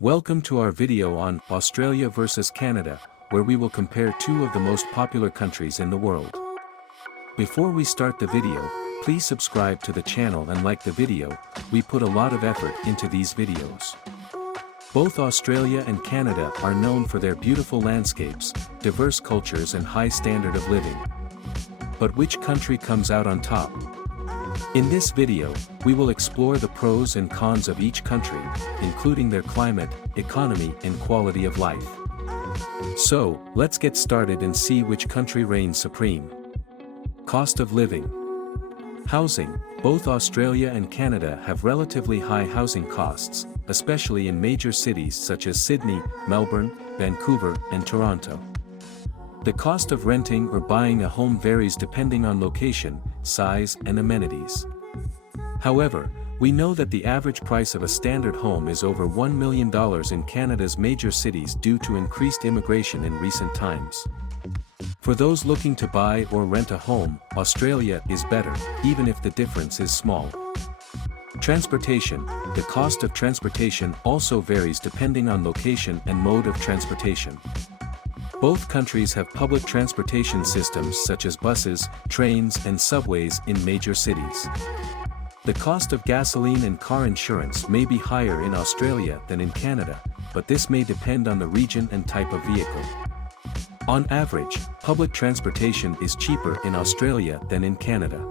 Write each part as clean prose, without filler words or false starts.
Welcome to our video on Australia versus Canada, where we will compare two of the most popular countries in the world. Before we start the video, please subscribe to the channel and like the video. We put a lot of effort into these videos. Both Australia and Canada are known for their beautiful landscapes, diverse cultures and high standard of living. But which country comes out on top? In this video, we will explore the pros and cons of each country, including their climate, economy and quality of life. So, let's get started and see which country reigns supreme. Cost of living. Housing. Both Australia and Canada have relatively high housing costs, especially in major cities such as Sydney, Melbourne, Vancouver, and Toronto. The cost of renting or buying a home varies depending on location, size, and amenities. However, we know that the average price of a standard home is over $1 million in Canada's major cities due to increased immigration in recent times. For those looking to buy or rent a home, Australia is better, even if the difference is small. Transportation. The cost of transportation also varies depending on location and mode of transportation. Both countries have public transportation systems such as buses, trains and subways in major cities. The cost of gasoline and car insurance may be higher in Australia than in Canada, but this may depend on the region and type of vehicle. On average, public transportation is cheaper in Australia than in Canada.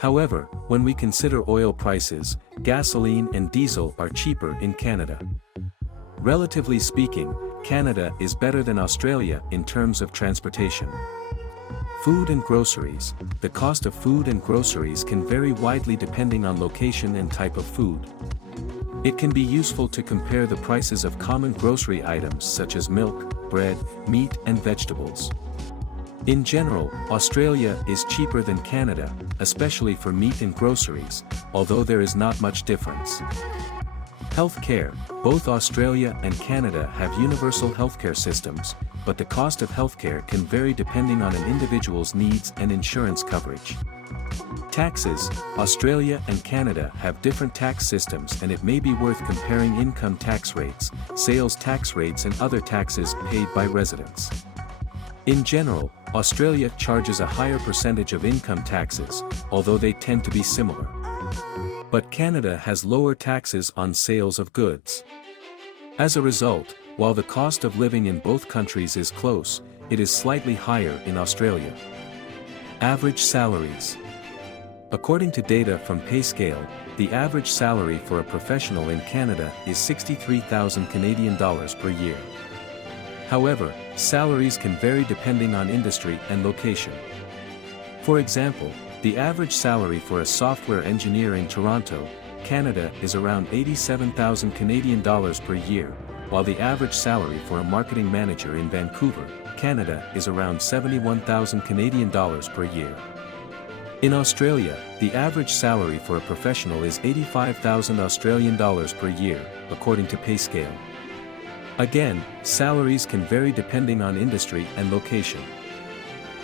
However, when we consider oil prices, gasoline and diesel are cheaper in Canada. Relatively speaking, Canada is better than Australia in terms of transportation. Food and groceries. The cost of food and groceries can vary widely depending on location and type of food. It can be useful to compare the prices of common grocery items such as milk, bread, meat and vegetables. In general, Australia is cheaper than Canada, especially for meat and groceries, although there is not much difference. Healthcare. Both Australia and Canada have universal healthcare systems, but the cost of healthcare can vary depending on an individual's needs and insurance coverage. Taxes. Australia and Canada have different tax systems and it may be worth comparing income tax rates, sales tax rates and other taxes paid by residents. In general, Australia charges a higher percentage of income taxes, although they tend to be similar. But Canada has lower taxes on sales of goods. As a result, while the cost of living in both countries is close, it is slightly higher in Australia. Average salaries. According to data from PayScale, the average salary for a professional in Canada is 63,000 Canadian dollars per year. However, salaries can vary depending on industry and location. For example, the average salary for a software engineer in Toronto, Canada is around 87,000 Canadian dollars per year, while the average salary for a marketing manager in Vancouver, Canada is around 71,000 Canadian dollars per year. In Australia, the average salary for a professional is 85,000 Australian dollars per year, according to PayScale. Again, salaries can vary depending on industry and location.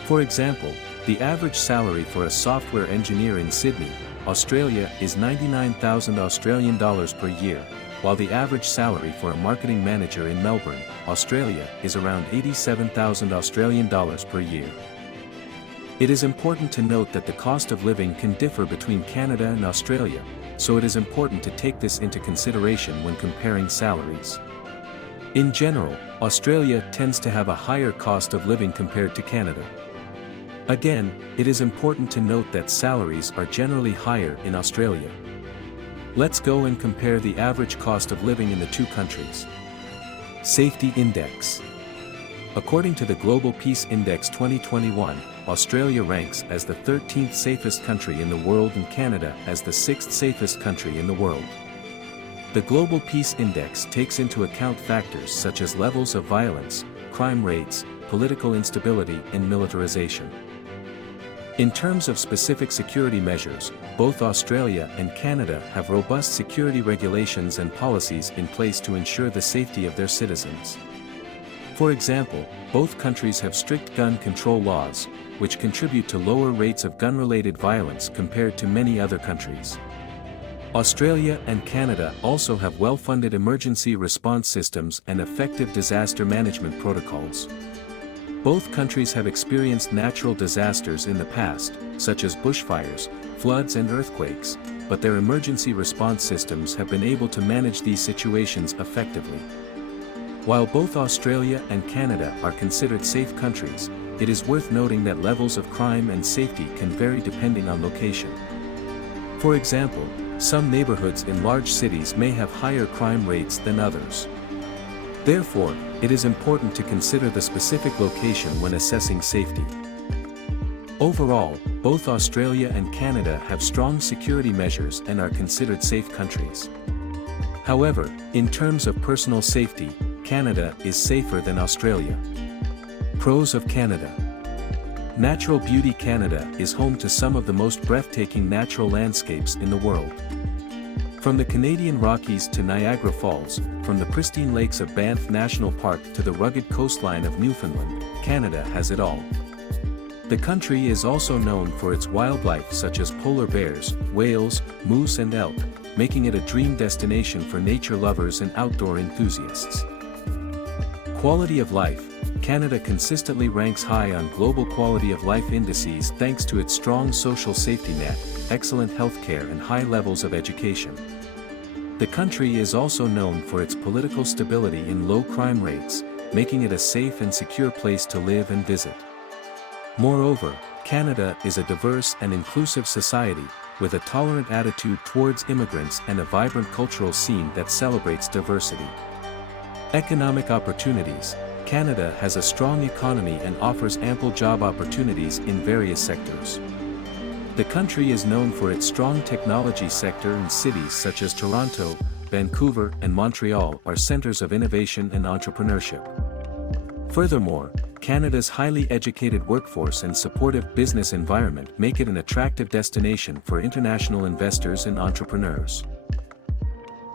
For example, the average salary for a software engineer in Sydney, Australia is 99,000 Australian dollars per year, while the average salary for a marketing manager in Melbourne, Australia is around 87,000 Australian dollars per year. It is important to note that the cost of living can differ between Canada and Australia, so it is important to take this into consideration when comparing salaries. In general, Australia tends to have a higher cost of living compared to Canada. Again, it is important to note that salaries are generally higher in Australia. Let's go and compare the average cost of living in the two countries. Safety Index. According to the Global Peace Index 2021, Australia ranks as the 13th safest country in the world and Canada as the 6th safest country in the world. The Global Peace Index takes into account factors such as levels of violence, crime rates, political instability and militarization. In terms of specific security measures, both Australia and Canada have robust security regulations and policies in place to ensure the safety of their citizens. For example, both countries have strict gun control laws, which contribute to lower rates of gun-related violence compared to many other countries. Australia and Canada also have well-funded emergency response systems and effective disaster management protocols. Both countries have experienced natural disasters in the past, such as bushfires, floods and earthquakes, but their emergency response systems have been able to manage these situations effectively. While both Australia and Canada are considered safe countries, it is worth noting that levels of crime and safety can vary depending on location. For example, some neighborhoods in large cities may have higher crime rates than others. Therefore, it is important to consider the specific location when assessing safety. Overall, both Australia and Canada have strong security measures and are considered safe countries. However, in terms of personal safety, Canada is safer than Australia. Pros of Canada. Natural beauty. Canada is home to some of the most breathtaking natural landscapes in the world. From the Canadian Rockies to Niagara Falls, from the pristine lakes of Banff National Park to the rugged coastline of Newfoundland, Canada has it all. The country is also known for its wildlife such as polar bears, whales, moose and elk, making it a dream destination for nature lovers and outdoor enthusiasts. Quality of life. Canada consistently ranks high on global quality of life indices thanks to its strong social safety net, excellent healthcare and high levels of education. The country is also known for its political stability and low crime rates, making it a safe and secure place to live and visit. Moreover, Canada is a diverse and inclusive society, with a tolerant attitude towards immigrants and a vibrant cultural scene that celebrates diversity. Economic opportunities. Canada has a strong economy and offers ample job opportunities in various sectors. The country is known for its strong technology sector, and cities such as Toronto, Vancouver and Montreal are centers of innovation and entrepreneurship. Furthermore, Canada's highly educated workforce and supportive business environment make it an attractive destination for international investors and entrepreneurs.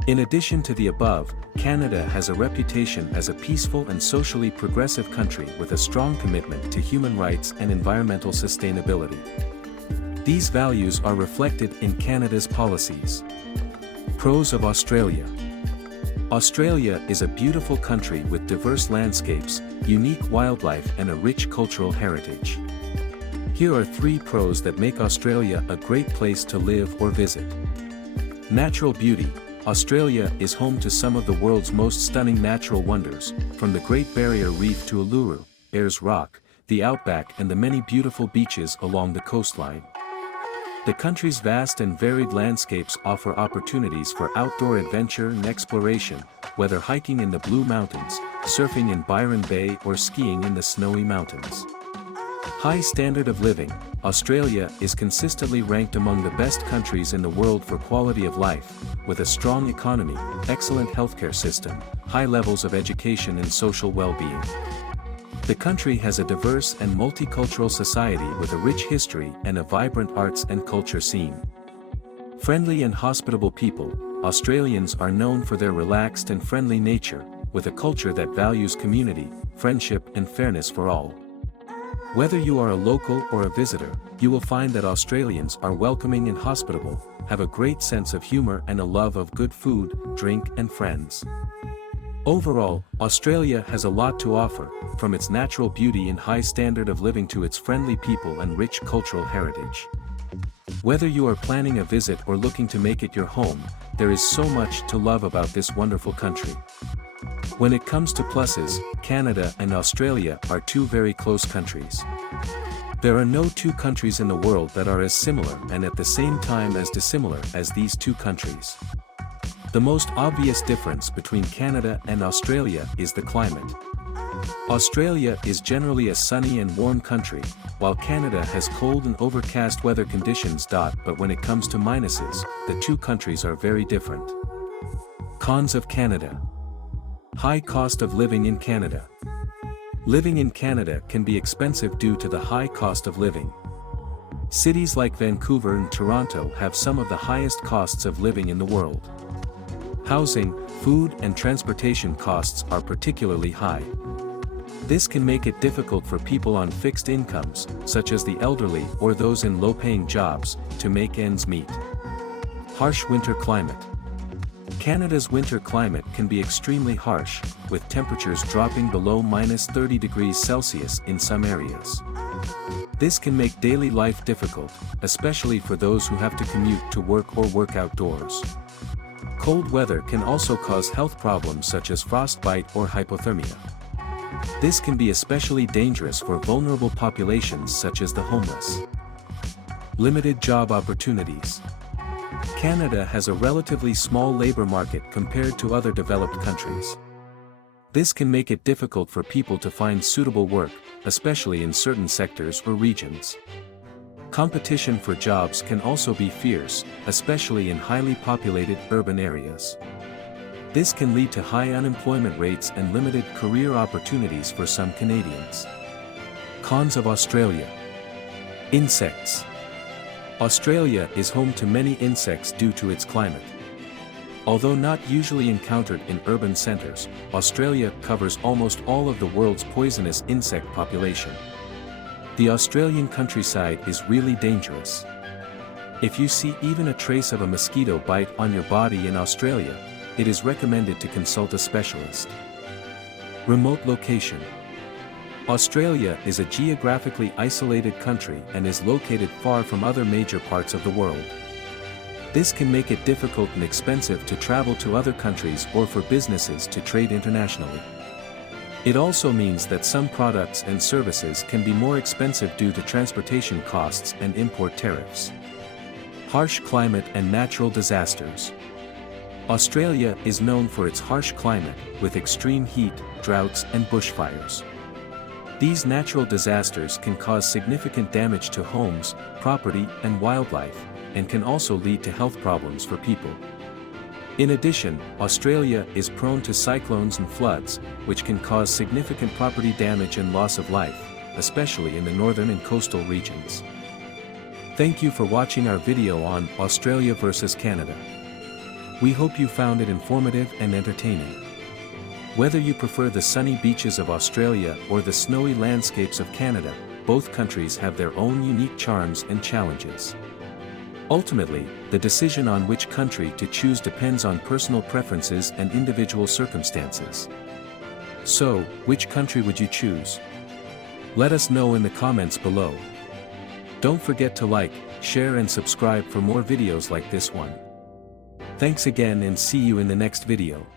In addition to the above, Canada has a reputation as a peaceful and socially progressive country with a strong commitment to human rights and environmental sustainability. These values are reflected in Canada's policies. Pros of Australia. Australia is a beautiful country with diverse landscapes, unique wildlife and a rich cultural heritage. Here are 3 pros that make Australia a great place to live or visit. Natural beauty. Australia is home to some of the world's most stunning natural wonders, from the Great Barrier Reef to Uluru, Ayers Rock, the outback and the many beautiful beaches along the coastline. The country's vast and varied landscapes offer opportunities for outdoor adventure and exploration, whether hiking in the Blue Mountains, surfing in Byron Bay or skiing in the Snowy Mountains. High standard of living. Australia is consistently ranked among the best countries in the world for quality of life, with a strong economy, excellent healthcare system, high levels of education and social well-being. The country has a diverse and multicultural society with a rich history and a vibrant arts and culture scene. Friendly and hospitable people. Australians are known for their relaxed and friendly nature, with a culture that values community, friendship and fairness for all. Whether you are a local or a visitor, you will find that Australians are welcoming and hospitable, have a great sense of humor and a love of good food, drink and friends. Overall, Australia has a lot to offer, from its natural beauty and high standard of living to its friendly people and rich cultural heritage. Whether you are planning a visit or looking to make it your home, there is so much to love about this wonderful country. When it comes to pluses, Canada and Australia are 2 very close countries. There are no 2 countries in the world that are as similar and at the same time as dissimilar as these 2 countries. The most obvious difference between Canada and Australia is the climate. Australia is generally a sunny and warm country, while Canada has cold and overcast weather conditions. But when it comes to minuses, the 2 countries are very different. Cons of Canada. High cost of living in Canada. Living in Canada can be expensive due to the high cost of living. Cities like Vancouver and Toronto have some of the highest costs of living in the world. Housing, food and transportation costs are particularly high. This can make it difficult for people on fixed incomes, such as the elderly or those in low-paying jobs, to make ends meet. Harsh winter climate. Canada's winter climate can be extremely harsh, with temperatures dropping below -30 degrees Celsius in some areas. This can make daily life difficult, especially for those who have to commute to work or work outdoors. Cold weather can also cause health problems such as frostbite or hypothermia. This can be especially dangerous for vulnerable populations such as the homeless. Limited job opportunities. Canada has a relatively small labor market compared to other developed countries. This can make it difficult for people to find suitable work, especially in certain sectors or regions. Competition for jobs can also be fierce, especially in highly populated urban areas. This can lead to high unemployment rates and limited career opportunities for some Canadians. Cons of Australia. Insects. Australia is home to many insects due to its climate. Although not usually encountered in urban centers, Australia covers almost all of the world's poisonous insect population. The Australian countryside is really dangerous. If you see even a trace of a mosquito bite on your body in Australia, it is recommended to consult a specialist. Remote location. Australia is a geographically isolated country and is located far from other major parts of the world. This can make it difficult and expensive to travel to other countries or for businesses to trade internationally. It also means that some products and services can be more expensive due to transportation costs and import tariffs. Harsh climate and natural disasters. Australia is known for its harsh climate, with extreme heat, droughts and bushfires. These natural disasters can cause significant damage to homes, property and wildlife, and can also lead to health problems for people. In addition, Australia is prone to cyclones and floods, which can cause significant property damage and loss of life, especially in the northern and coastal regions. Thank you for watching our video on Australia versus Canada. We hope you found it informative and entertaining. Whether you prefer the sunny beaches of Australia or the snowy landscapes of Canada, both countries have their own unique charms and challenges. Ultimately, the decision on which country to choose depends on personal preferences and individual circumstances. So, which country would you choose? Let us know in the comments below. Don't forget to like, share and subscribe for more videos like this one. Thanks again and see you in the next video.